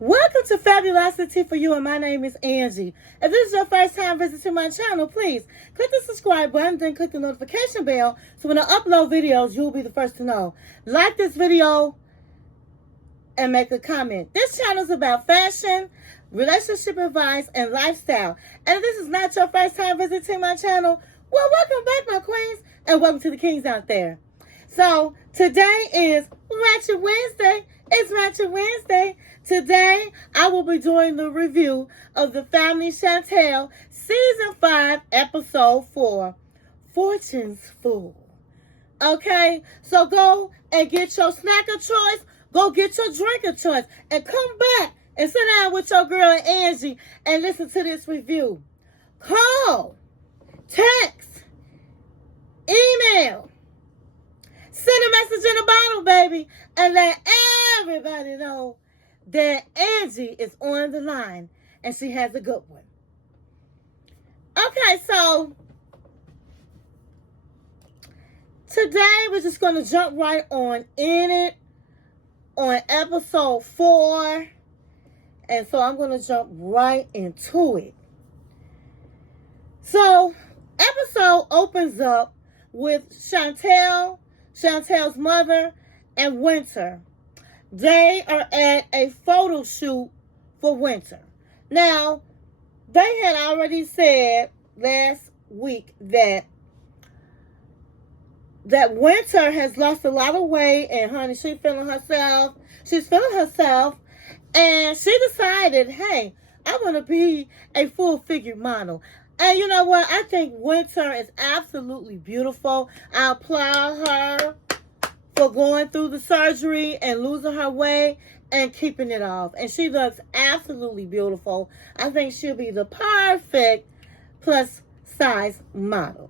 Welcome to Fabulosity For You, and my name is Angie. If this is your first time visiting my channel, please click the subscribe button, then click the notification bell, so when I upload videos, you'll be the first to know. Like this video and make a comment. This channel is about fashion, relationship advice, and lifestyle. And if this is not your first time visiting my channel, well, welcome back, my queens, and welcome to the kings out there. So, today is Ratchet Wednesday. It's Ratchet Wednesday. Today, I will be doing the review of the Family Chantel Season 5, Episode 4, Fortune's Fool. Okay? So go and get your snack of choice, go get your drink of choice, and come back and sit down with your girl Angie and listen to this review. Call, text, email, send a message in a bottle, baby, and let everybody know that Angie is on the line and she has a good one. Okay, so today we're just going to jump right on in it on episode 4. And so I'm going to jump right into it. So, episode opens up with Chantel's mother, and Winter. They are at a photo shoot for Winter. Now, they had already said last week that Winter has lost a lot of weight, and honey, she's feeling herself, and she decided, hey, I want to be a full-figure model. And you know what? I think Winter is absolutely beautiful. I applaud her for going through the surgery and losing her weight and keeping it off. And she looks absolutely beautiful. I think she'll be the perfect plus-size model.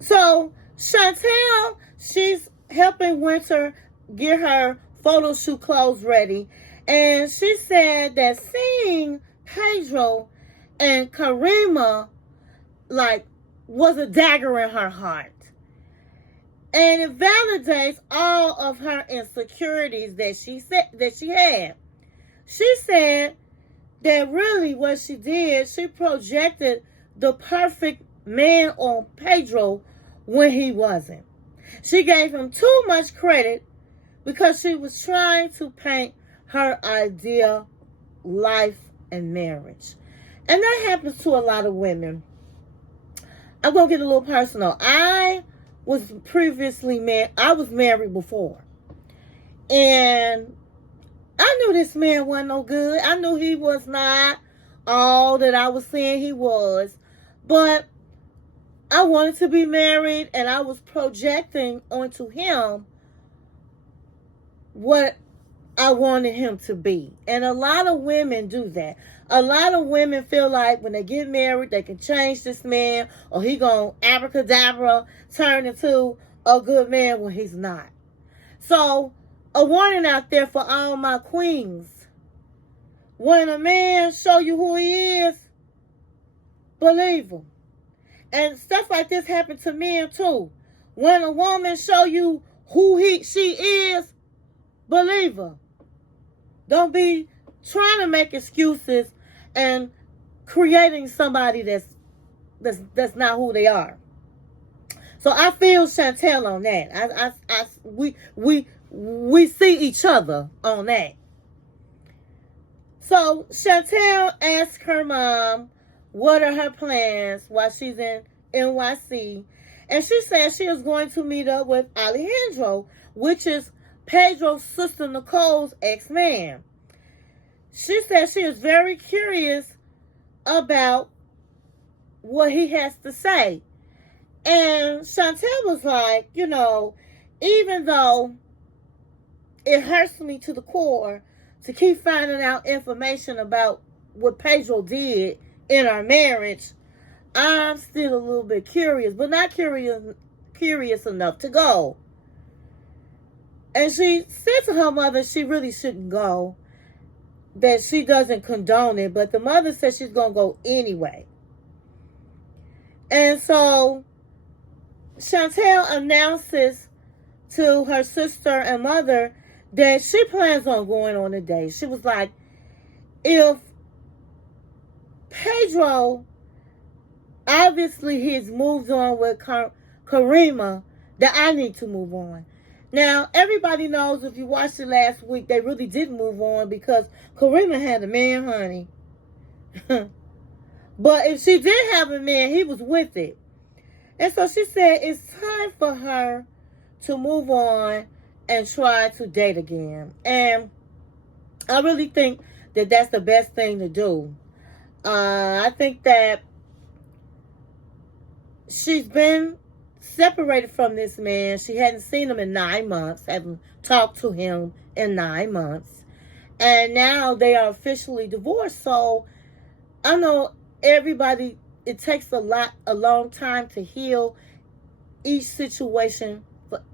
So, Chantel, she's helping Winter get her photo shoot clothes ready. And she said that seeing Pedro and Karima, was a dagger in her heart. And it validates all of her insecurities that she had. She said that really what she did, she projected the perfect man on Pedro when he wasn't. She gave him too much credit because she was trying to paint her ideal life and marriage. And that happens to a lot of women. I'm going to get a little personal. I was married before. And I knew this man wasn't no good. I knew he was not all that I was saying he was. But I wanted to be married, and I was projecting onto him what I wanted him to be. And a lot of women do that. A lot of women feel like when they get married, they can change this man, or he gonna abracadabra turn into a good man when he's not. So, a warning out there for all my queens. When a man show you who he is, believe him. And stuff like this happen to men too. When a woman show you who she is, believe her. Don't be trying to make excuses and creating somebody that's not who they are. So I feel Chantel on that. We see each other on that. So Chantel asked her mom what are her plans while she's in NYC, and she said she is going to meet up with Alejandro, which is Pedro's sister Nicole's ex-man. She said she is very curious about what he has to say. And Chantel was like, even though it hurts me to the core to keep finding out information about what Pedro did in our marriage, I'm still a little bit curious, but not curious enough to go. And she said to her mother she really shouldn't go, that she doesn't condone it, but the mother said she's going to go anyway. And so Chantel announces to her sister and mother that she plans on going on a date. She was like, if Pedro, obviously he's moved on with Karima, that I need to move on. Now, everybody knows, if you watched it last week, they really did move on because Karima had a man, honey. But if she did have a man, he was with it. And so she said it's time for her to move on and try to date again. And I really think that that's the best thing to do. I think that she's been separated from this man. She hadn't seen him in 9 months, hadn't talked to him in 9 months. And now they are officially divorced. So I know everybody, it takes a long time to heal. Each situation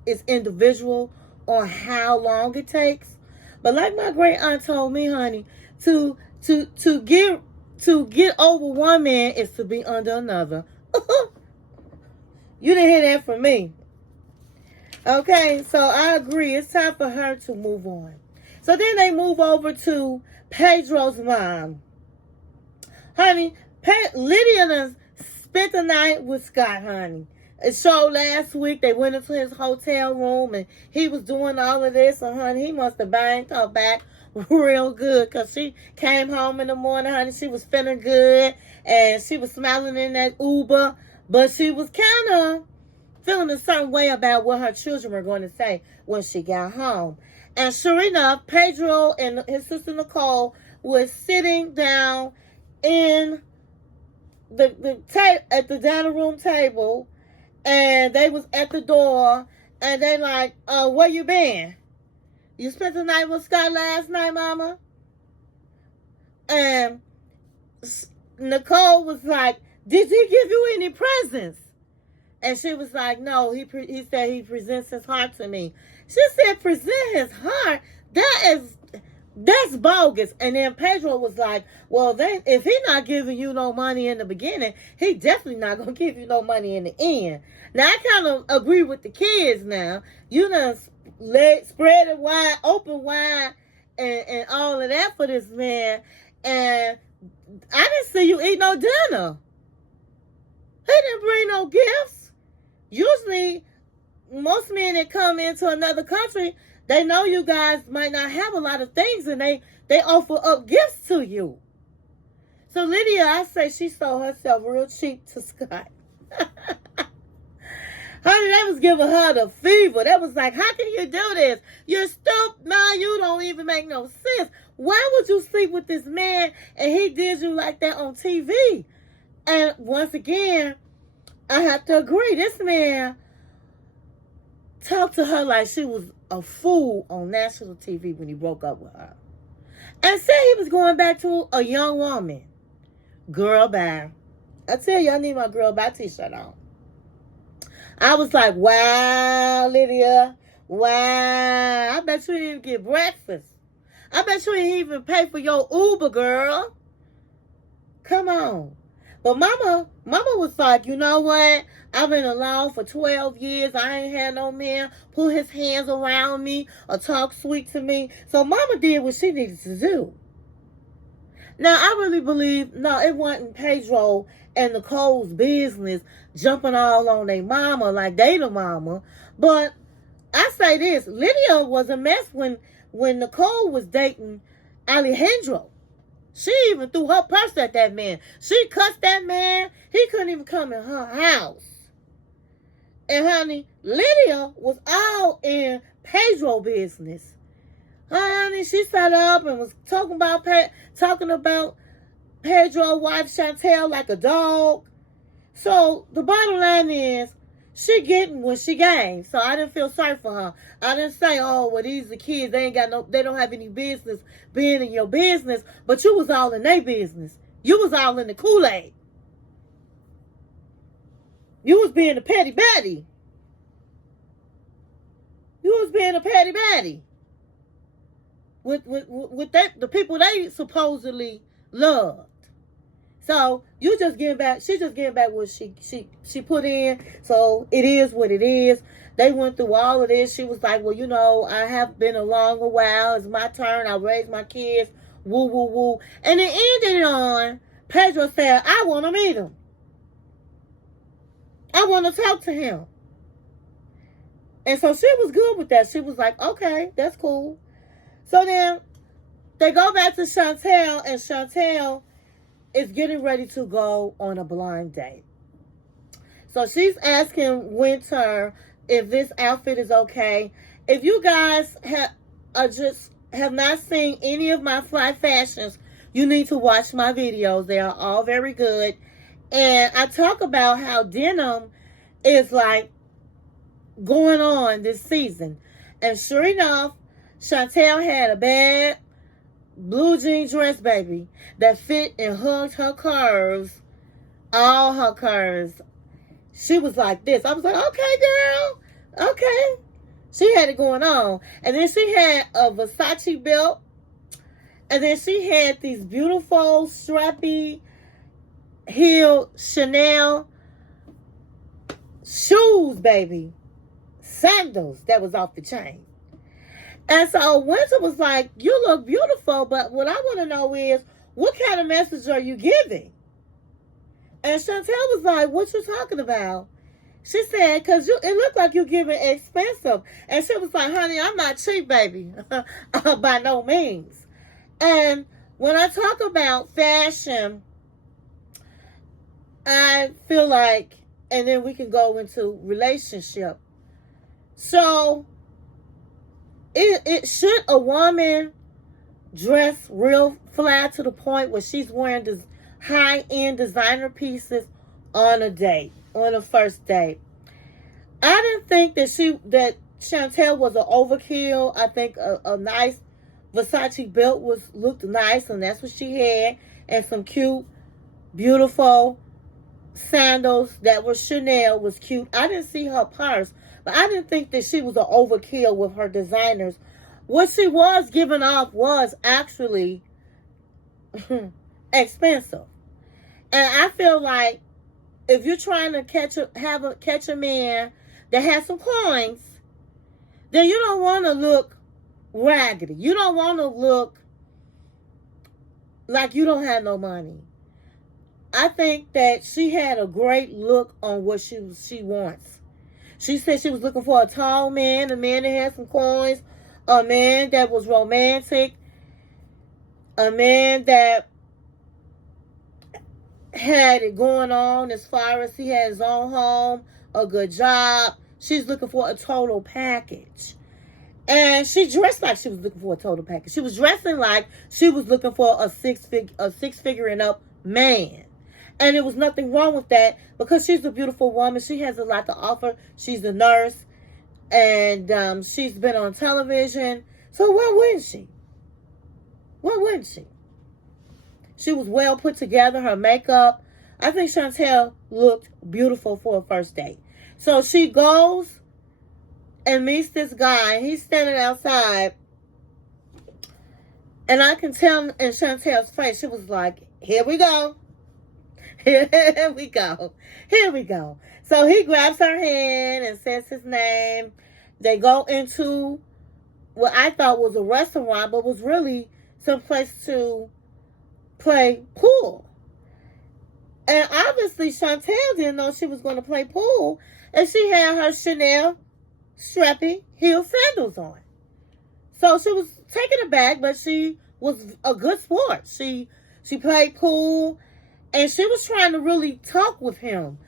is individual on how long it takes. But like my great aunt told me, honey, to get over one man is to be under another. You didn't hear that from me. Okay, so I agree. It's time for her to move on. So then they move over to Pedro's mom. Honey, Lydia done spent the night with Scott, honey. It showed last week. They went into his hotel room and he was doing all of this. And honey, he must have banged her back real good, because she came home in the morning, honey. She was feeling good and she was smiling in that Uber. But she was kind of feeling a certain way about what her children were going to say when she got home. And sure enough, Pedro and his sister Nicole was sitting down in at the dining room table, and they was at the door, and they like, where you been? You spent the night with Scott last night, mama? And Nicole was like, did he give you any presents? And she was like, no, he said he presents his heart to me. She said, present his heart? That's bogus. And then Pedro was like, well, then if he not giving you no money in the beginning, he definitely not going to give you no money in the end. Now, I kind of agree with the kids now. You done spread it wide, open wide, and all of that for this man. And I didn't see you eat no dinner. He didn't bring no gifts. Usually, most men that come into another country, they know you guys might not have a lot of things, and they offer up gifts to you. So Lydia, I say she sold herself real cheap to Scott. Honey, that was giving her the fever. That was like, how can you do this? You're stupid. No, you don't even make no sense. Why would you sleep with this man and he did you like that on TV? And once again, I have to agree. This man talked to her like she was a fool on national TV when he broke up with her. And said he was going back to a young woman. Girl, bye. I tell you, I need my girl bye t-shirt on. I was like, wow, Lydia. Wow. I bet you didn't even get breakfast. I bet you didn't even pay for your Uber, girl. Come on. But mama was like, you know what? I've been alone for 12 years. I ain't had no man put his hands around me or talk sweet to me. So mama did what she needed to do. Now, I really believe, no, it wasn't Pedro and Nicole's business jumping all on their mama like they the mama. But I say this, Lydia was a mess when Nicole was dating Alejandro. She even threw her purse at that man. She cussed that man. He couldn't even come in her house. And honey, Lydia was all in Pedro business. Honey, she sat up and was talking about Pedro's wife Chantel like a dog. So the bottom line is, she getting what she gave. So I didn't feel sorry for her. I didn't say, oh, well, these are the kids. They don't have any business being in your business. But you was all in their business. You was all in the Kool-Aid. You was being a petty baddie. You was being a petty baddie. With the people they supposedly loved. So you just getting back, she just getting back what she put in. So it is what it is. They went through all of this. She was like, well, you know, I have been along a while. It's my turn. I raised my kids. Woo, woo, woo. And it ended on Pedro said, I want to meet him. I want to talk to him. And so she was good with that. She was like, okay, that's cool. So then they go back to Chantel, and Chantel is getting ready to go on a blind date. So she's asking Winter if this outfit is okay. If you guys have not seen any of my fly fashions, you need to watch my videos. They are all very good. And I talk about how denim is like going on this season. And sure enough, Chantel had a bad blue jean dress, baby, that fit and hugged her curves, all her curves. She was like this. I was like, okay, girl, okay. She had it going on. And then she had a Versace belt. And then she had these beautiful, strappy, heel Chanel shoes, baby. Sandals that was off the chain. And so Winter was like, you look beautiful, but what I want to know is, what kind of message are you giving? And Chantel was like, what you talking about? She said, because it looked like you're giving expensive. And she was like, honey, I'm not cheap, baby. By no means. And when I talk about fashion, I feel like, and then we can go into relationship. So, it should a woman dress real fly to the point where she's wearing this high-end designer pieces on a date, on a first date? I didn't think that Chantel was an overkill. I think a nice Versace belt looked nice, and that's what she had, and some cute, beautiful sandals that were Chanel was cute. I didn't see her purse, but I didn't think that she was an overkill with her designers. What she was giving off was actually expensive. And I feel like if you're trying to catch a man that has some coins, then you don't want to look raggedy. You don't want to look like you don't have no money. I think that she had a great look on what she wants. She said she was looking for a tall man, a man that had some coins, a man that was romantic, a man that had it going on as far as he had his own home, a good job. She's looking for a total package. And she dressed like she was looking for a total package. She was dressing like she was looking for a six-figure and up man. And there was nothing wrong with that because she's a beautiful woman. She has a lot to offer. She's a nurse. And she's been on television. So why wouldn't she? Why wouldn't she? She was well put together. Her makeup. I think Chantel looked beautiful for a first date. So she goes and meets this guy. And he's standing outside. And I can tell in Chantel's face, she was like, here we go. Here we go. Here we go. So he grabs her hand and says his name. They go into what I thought was a restaurant, but was really some place to play pool. And obviously Chantel didn't know she was going to play pool. And she had her Chanel strappy heel sandals on. So she was taken aback, but she was a good sport. She played pool. And she was trying to really talk with him.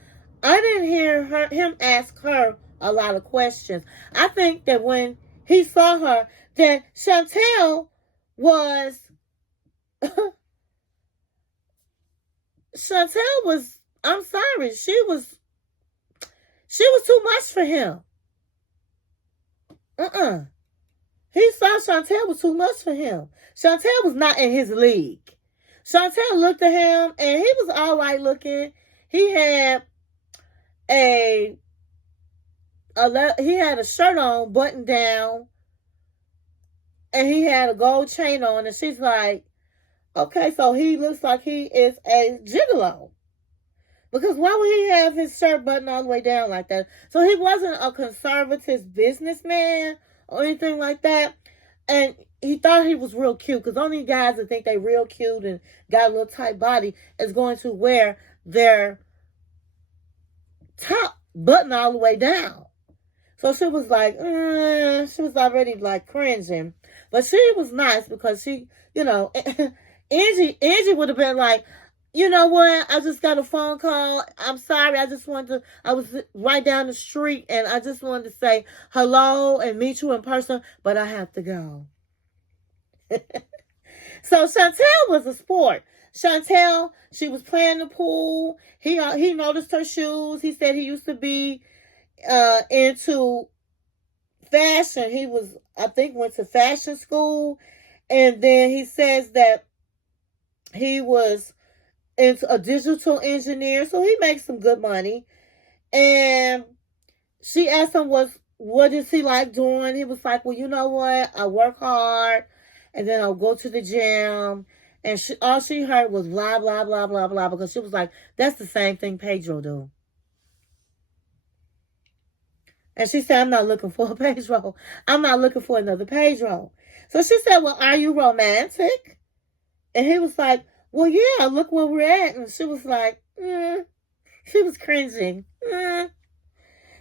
I didn't hear him ask her a lot of questions. I think that when he saw her, that Chantel was... I'm sorry, she was too much for him. He saw Chantel was too much for him. Chantel was not in his league. Chantel looked at him, and he was all right looking. He had a shirt on, buttoned down, and he had a gold chain on. And she's like, okay, so he looks like he is a gigolo. Because why would he have his shirt buttoned all the way down like that? So he wasn't a conservative businessman or anything like that. And he thought he was real cute, because only guys that think they real cute and got a little tight body is going to wear their top button all the way down. So she was like, she was already like cringing. But she was nice, because she, Angie would have been like, you know what? I just got a phone call. I'm sorry. I was right down the street, and I just wanted to say hello and meet you in person, but I have to go. So Chantel was a sport. Chantel, she was playing the pool. He noticed her shoes. He said he used to be into fashion. He was, I think, went to fashion school. And then he says that he was into a digital engineer, so he makes some good money. And she asked him what is he like doing. He was like, well, you know what? I work hard, and then I'll go to the gym. And all she heard was blah, blah, blah, blah, blah, because she was like, that's the same thing Pedro do. And she said, I'm not looking for a Pedro. I'm not looking for another Pedro. So she said, well, are you romantic? And he was like, well, yeah, look where we're at. And she was like, she was cringing.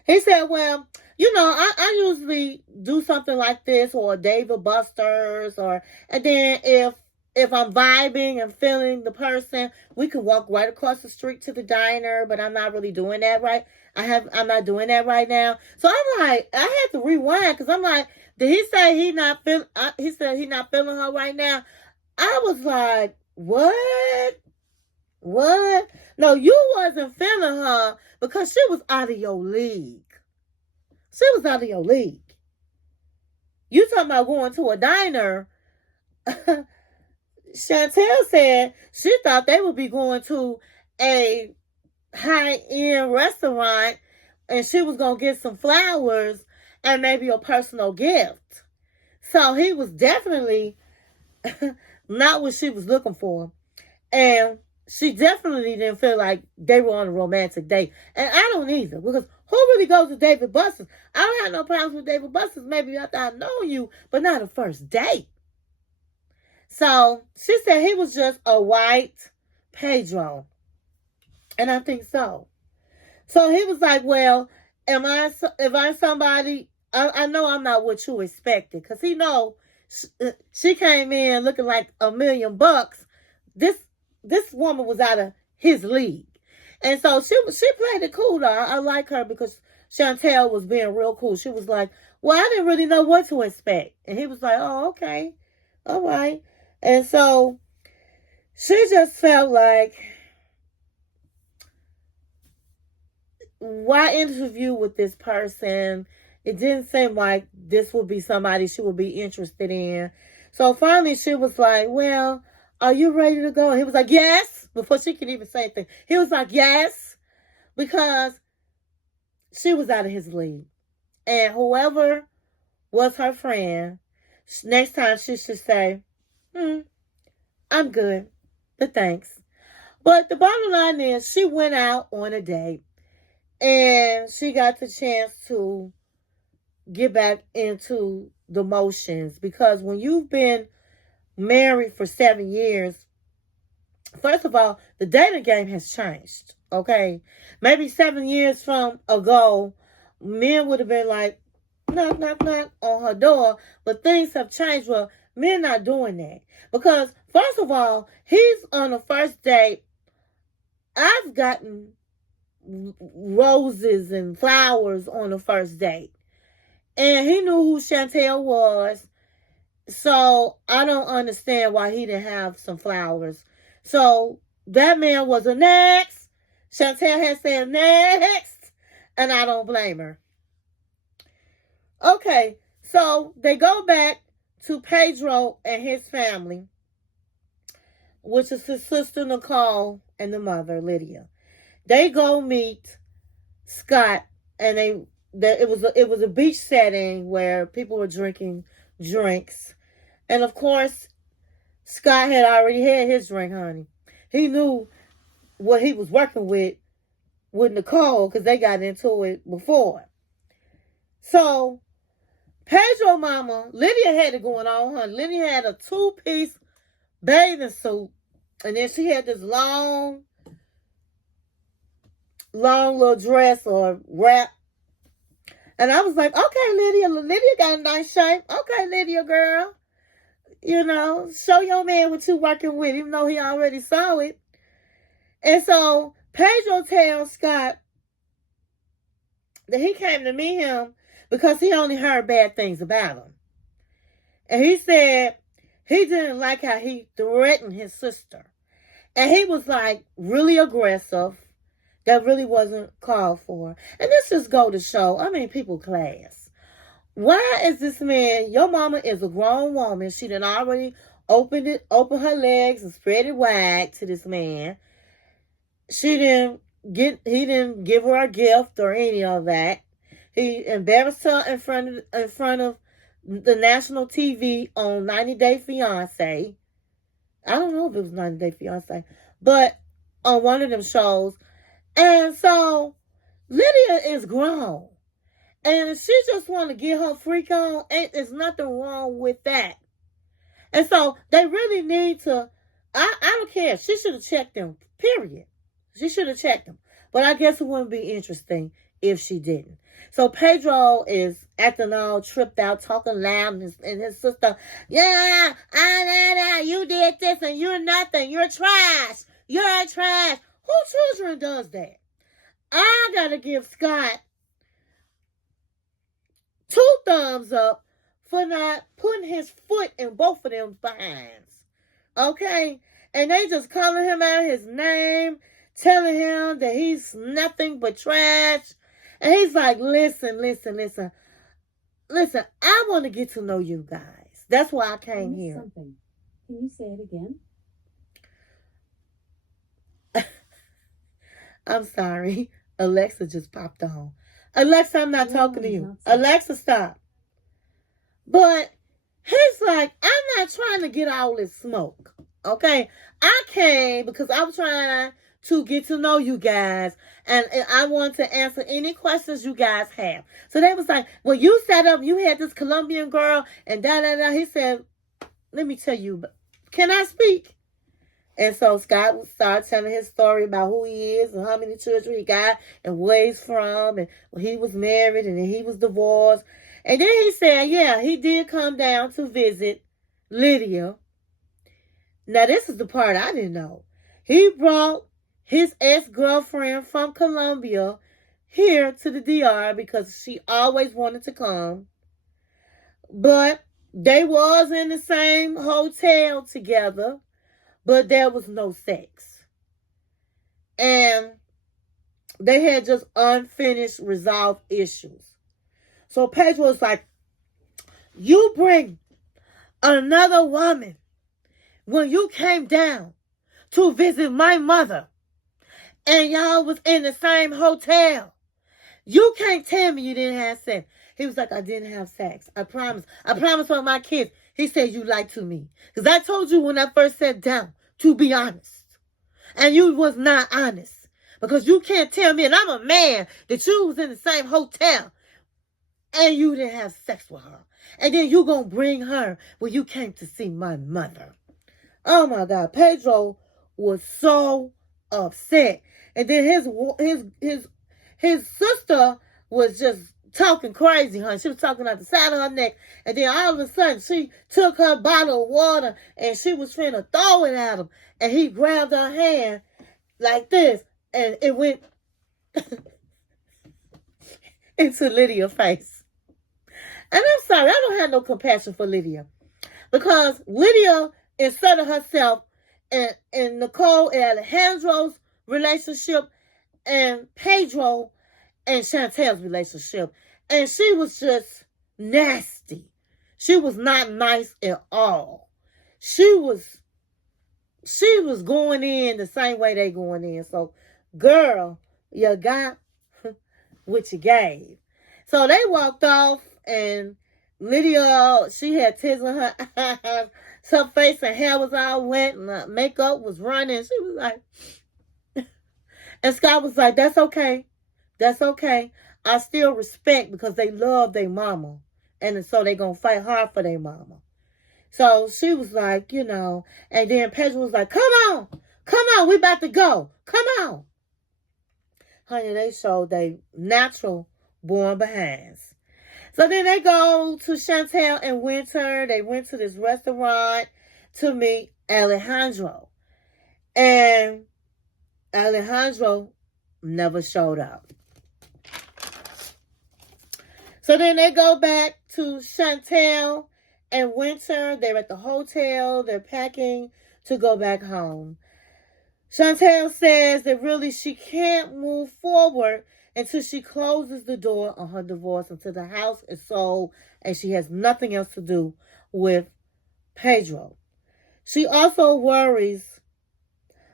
He said, well, I usually do something like this, or David Buster's, and then if I'm vibing and feeling the person, we can walk right across the street to the diner, but I'm not really doing that right. I'm not doing that right now. So I'm like, I had to rewind, because I'm like, did he say he said he not feeling her right now? I was like, what? What? No, you wasn't feeling her because she was out of your league. She was out of your league. You talking about going to a diner. Chantel said she thought they would be going to a high-end restaurant, and she was going to get some flowers and maybe a personal gift. So he was definitely not what she was looking for. And she definitely didn't feel like they were on a romantic date. And I don't either, because who really goes to David Buster's? I don't have no problems with David Buster's, maybe after I know you, but not a first date. So she said he was just a white Pedro. And I think so. So he was like, well, if I'm somebody, I know I'm not what you expected. Because he know she came in looking like $1 million. This woman was out of his league. And so she played it cool, though. I like her, because Chantel was being real cool. She was like, well, I didn't really know what to expect. And he was like, oh, okay. All right. And so she just felt like, why interview with this person? It didn't seem like this would be somebody she would be interested in. So finally she was like, well, are you ready to go? And he was like, yes. Before she could even say anything, he was like, yes. Because she was out of his league. And whoever was her friend, next time she should say, I'm good, but thanks. But the bottom line is, she went out on a date, and she got the chance to get back into the motions. Because when you've been married for 7 years, first of all, the dating game has changed, okay? Maybe 7 years from ago, men would have been like, knock, knock, knock on her door. But things have changed. Well, men not doing that. Because, first of all, he's on the first date. I've gotten roses and flowers on the first date. And he knew who Chantel was. So I don't understand why he didn't have some flowers. So that man was a next. Chantel had said next. And I don't blame her. Okay, so they go back to Pedro and his family, which is his sister Nicole and the mother Lydia. They go meet Scott, and it was a beach setting where people were drinking drinks, and of course, Scott had already had his drink, honey. He knew what he was working with with Nicole because they got into it before. So Pedro mama, Lydia had it going on, honey. Lydia had a 2-piece bathing suit. And then she had this long little dress or wrap. And I was like, okay, Lydia. Lydia got a nice shape. Okay, Lydia, girl. You know, show your man what you working with, even though he already saw it. And so Pedro tells Scott that he came to meet him because he only heard bad things about him. And he said he didn't like how he threatened his sister. And he was like really aggressive. That really wasn't called for. And let's just go to show, I mean, people class. Why is this man, your mama is a grown woman. She done already opened her legs and spread it wide to this man. He didn't give her a gift or any of that. He embarrassed her in front of the national TV on 90 Day Fiance. I don't know if it was 90 Day Fiance, but on one of them shows. And so Lydia is grown. And she just want to get her freak on. There's nothing wrong with that. And so they really need to, I don't care. She should have checked them, period. She should have checked them. But I guess it wouldn't be interesting if she didn't. So Pedro is acting all tripped out, talking loud, and his sister, yeah, you did this and you're nothing. You're trash. You're trash. Who children does that? I got to give Scott 2 thumbs up for not putting his foot in both of them behinds. Okay? And they just calling him out his name, telling him that he's nothing but trash. And he's like, listen. Listen, I want to get to know you guys. That's why I came here. Something. Can you say it again? I'm sorry. Alexa just popped on. Alexa, I'm not talking to you. Alexa, stop. But he's like, I'm not trying to get all this smoke. Okay? I came because I'm trying to get to know you guys. And I want to answer any questions you guys have. So they was like, well, you sat up, you had this Colombian girl, and da-da-da. He said, let me tell you, can I speak? And so Scott would start telling his story about who he is and how many children he got and where he's from. And he was married and then he was divorced. And then he said, yeah, he did come down to visit Lydia. Now, this is the part I didn't know. He brought his ex-girlfriend from Colombia here to the DR because she always wanted to come. But they was in the same hotel together. But there was no sex. And they had just unfinished, resolved issues. So Pedro was like, you bring another woman when you came down to visit my mother and y'all was in the same hotel. You can't tell me you didn't have sex. He was like, I didn't have sex. I promise. I promise on my kids. He said, you lied to me. Because I told you when I first sat down to be honest. And you was not honest. Because you can't tell me, and I'm a man, that you was in the same hotel and you didn't have sex with her. And then you going to bring her when you came to see my mother. Oh, my God. Pedro was so upset. And then his sister was just talking crazy, honey. She was talking out the side of her neck. And then all of a sudden, she took her bottle of water and she was trying to throw it at him. And he grabbed her hand like this. And it went into Lydia's face. And I'm sorry, I don't have no compassion for Lydia. Because Lydia inserted herself in Nicole and Alejandro's relationship and Pedro and Chantel's relationship. And she was just nasty. She was not nice at all. She was going in the same way they going in. So, girl, you got what you gave. So they walked off and Lydia, she had tears in her eyes. Her face and hair was all wet and her makeup was running. She was like, And Scott was like, that's okay. That's okay. I still respect because they love their mama. And so they going to fight hard for their mama. So she was like, and then Pedro was like, come on, we about to go. Come on. Honey, they showed they natural born behinds. So then they go to Chantel and Winter. They went to this restaurant to meet Alejandro. And Alejandro never showed up. So then they go back to Chantel and Winter. They're at the hotel. They're packing to go back home. Chantel says that really she can't move forward until she closes the door on her divorce, until the house is sold and she has nothing else to do with Pedro. She also worries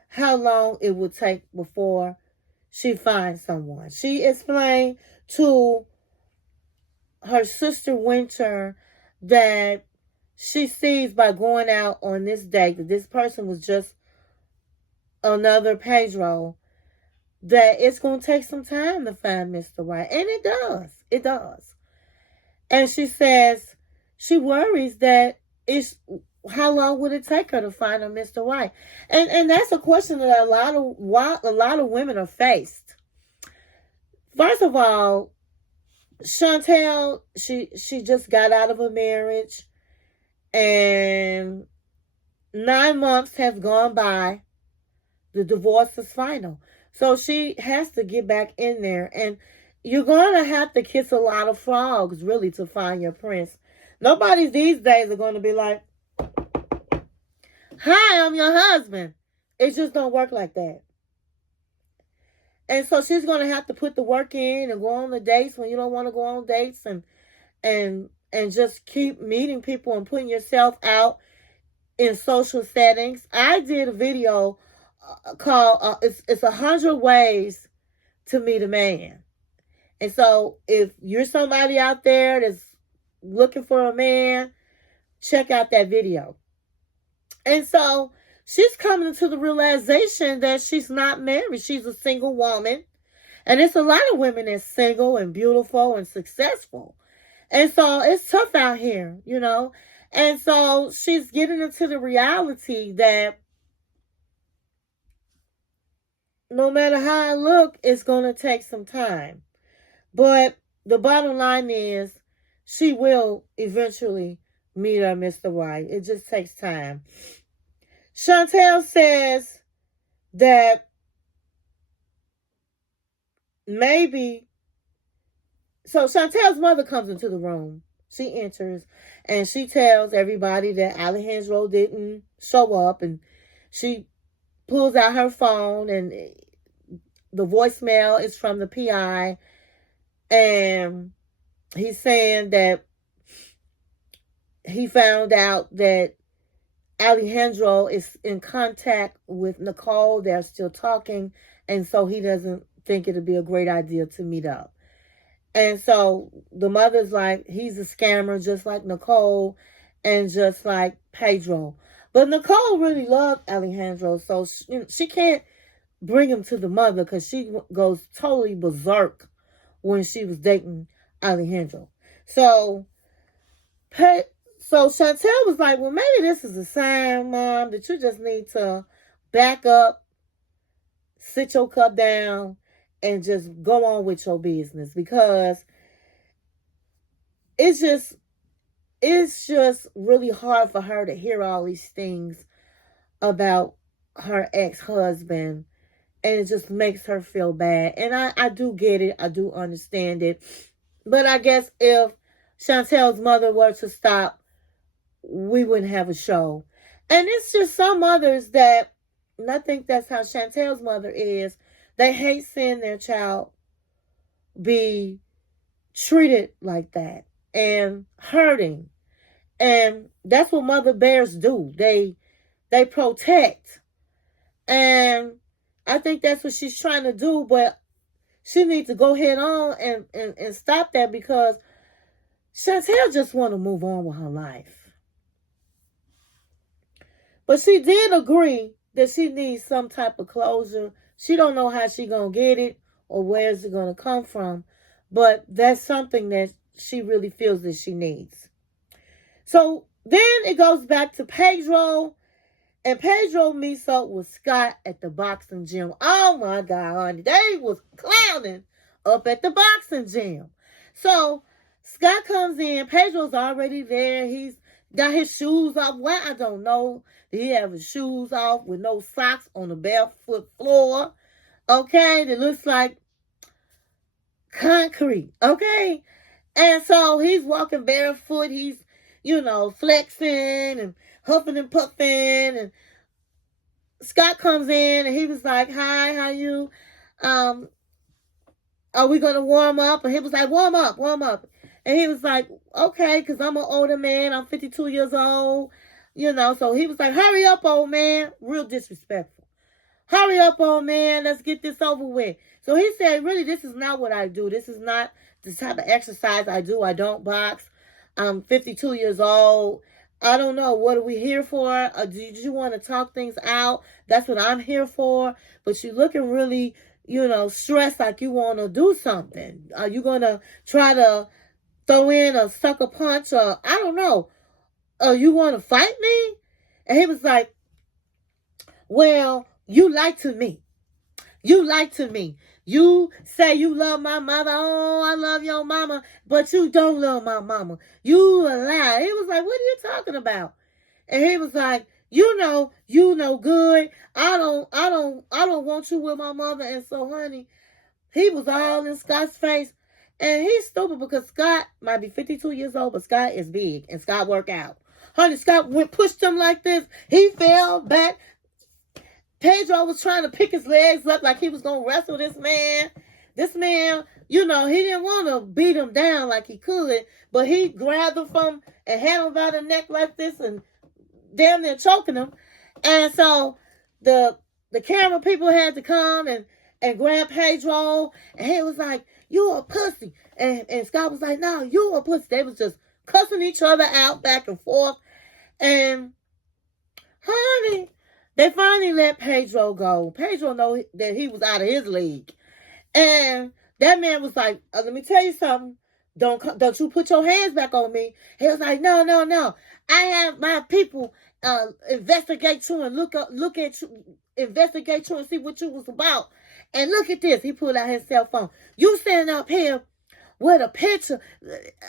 how long it would take before she finds someone. She explained to her sister Winter that she sees by going out on this date that this person was just another Pedro, that it's going to take some time to find Mr. Right. And it does. It does. And she says she worries that how long would it take her to find a Mr. Right? And that's a question that a lot of women are faced. First of all, Chantel, she just got out of a marriage and 9 months have gone by. The divorce is final. So she has to get back in there. And you're going to have to kiss a lot of frogs, really, to find your prince. Nobody these days are going to be like, hi, I'm your husband. It just don't work like that. And so she's going to have to put the work in and go on the dates when you don't want to go on dates and just keep meeting people and putting yourself out in social settings. I did a video called it's 100 ways to meet a man. And so if you're somebody out there that's looking for a man, check out that video. And so she's coming to the realization that she's not married. She's a single woman. And it's a lot of women that's single and beautiful and successful. And so it's tough out here, And so she's getting into the reality that no matter how I look, it's going to take some time. But the bottom line is she will eventually meet her Mr. Right. It just takes time. Chantel says that maybe... So Chantel's mother comes into the room. She enters and she tells everybody that Alejandro didn't show up, and she pulls out her phone and the voicemail is from the PI, and he's saying that he found out that Alejandro is in contact with Nicole. They're still talking, and so he doesn't think it'd be a great idea to meet up. And so the mother's like, he's a scammer just like Nicole and just like Pedro. But Nicole really loved Alejandro, so she can't bring him to the mother because she goes totally berserk when she was dating Alejandro. So Chantel was like, well, maybe this is a sign, Mom, that you just need to back up, sit your cup down, and just go on with your business, because it's just really hard for her to hear all these things about her ex-husband, and it just makes her feel bad. And I do get it. I do understand it. But I guess if Chantel's mother were to stop, we wouldn't have a show. And it's just some mothers that, and I think that's how Chantel's mother is, they hate seeing their child be treated like that and hurting. And that's what mother bears do. They protect. And I think that's what she's trying to do, but she needs to go head on and stop that, because Chantel just want to move on with her life. But she did agree that she needs some type of closure She don't know how she gonna get it or where is it gonna come from, but that's something that she really feels that she needs. So then it goes back to Pedro, and Pedro meets up with Scott at the boxing gym. Oh my God, honey, they was clowning up at the boxing gym. So Scott comes in. Pedro's already there. He's got his shoes off. Why? I don't know. He have his shoes off with no socks on the barefoot floor. Okay, that looks like concrete. Okay, and so he's walking barefoot. He's, flexing and huffing and puffing. And Scott comes in and he was like, "Hi, how you? Are we gonna warm up?" And he was like, "Warm up, warm up." And he was like, "Okay," because I'm an older man. I'm 52 years old. So he was like, "Hurry up, old man." Real disrespectful. "Hurry up, old man. Let's get this over with." So he said, "Really, this is not what I do. This is not the type of exercise I do. I don't box. I'm 52 years old. I don't know. What are we here for? Did you want to talk things out? That's what I'm here for. But you're looking really, stressed, like you want to do something. Are you going to try to throw in a sucker punch, or I don't know. You want to fight me?" And he was like, "Well, you lie to me. You lie to me. You say you love my mother. Oh, I love your mama, but you don't love my mama. You a lie." He was like, "What are you talking about?" And he was like, you know good. I don't want you with my mother." And so, honey, he was all in Scott's face. And he's stupid because Scott might be 52 years old, but Scott is big and Scott work out. Honey, Scott pushed him like this. He fell back. Pedro was trying to pick his legs up like he was going to wrestle this man. This man, he didn't want to beat him down like he could, but he grabbed him from and had him by the neck like this and damn near choking him. And so the camera people had to come and grab Pedro, and he was like, "You a pussy." And Scott was like, "No, you a pussy." They was just cussing each other out back and forth. And honey, they finally let Pedro go. Pedro know that he was out of his league. And that man was like, "Let me tell you something. Don't you put your hands back on me." He was like, No. I have my people investigate you and look at you, investigate you and see what you was about. And look at this." He pulled out his cell phone. "You sitting up here with a picture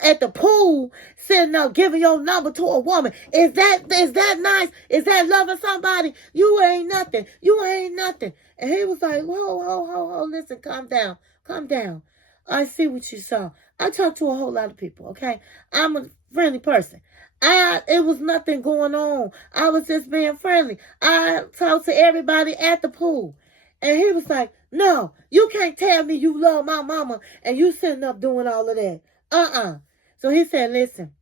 at the pool, sitting up giving your number to a woman. Is that nice? Is that loving somebody? You ain't nothing. You ain't nothing." And he was like, whoa, listen, calm down. I see what you saw. I talk to a whole lot of people, okay? I'm a friendly person. It was nothing going on. I was just being friendly. I talked to everybody at the pool. And he was like, "No, you can't tell me you love my mama and you sitting up doing all of that. So he said, "Listen,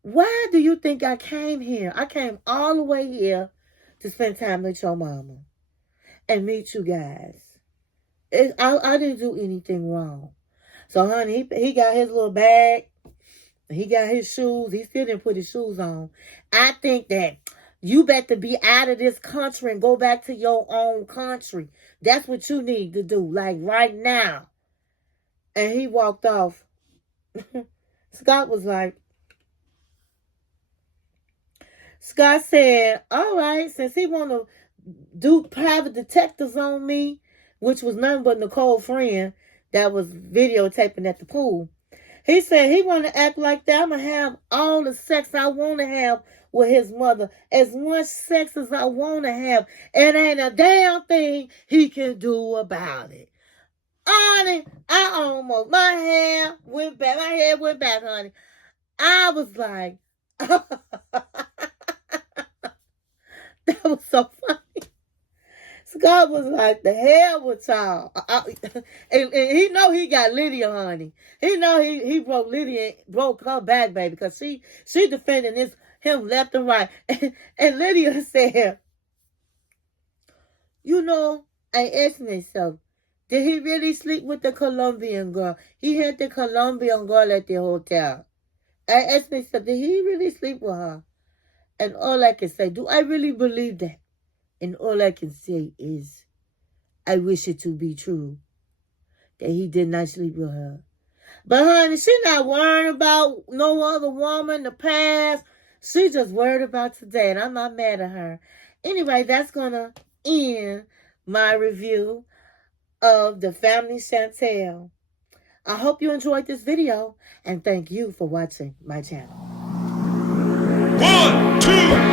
why do you think I came here? I came all the way here to spend time with your mama and meet you guys. I didn't do anything wrong." So, honey, he got his little bag. He got his shoes. He still didn't put his shoes on. I think that you better be out of this country and go back to your own country. That's what you need to do, like right now. And he walked off. Scott said, "All right, since he want to do private detectives on me," which was nothing but Nicole's friend that was videotaping at the pool. He said he want to act like that. I'm going to have all the sex I want to have with his mother. As much sex as I want to have. And ain't a damn thing he can do about it. Honey, my hair went back. My head went back, honey. I was like, that was so funny. Scott was like, "The hell with y'all." And he know he got Lydia, honey. He know he broke her back, baby, because she defending him left and right. And Lydia said, I asked myself, did he really sleep with the Colombian girl? He had the Colombian girl at the hotel. I asked myself, did he really sleep with her? And all I can say, do I really believe that? And all I can say is, I wish it to be true that he did not sleep with her. But honey, she not worrying about no other woman, the past. She just worried about today, and I'm not mad at her. Anyway, that's going to end my review of the family Chantel. I hope you enjoyed this video, and thank you for watching my channel. 1, 2,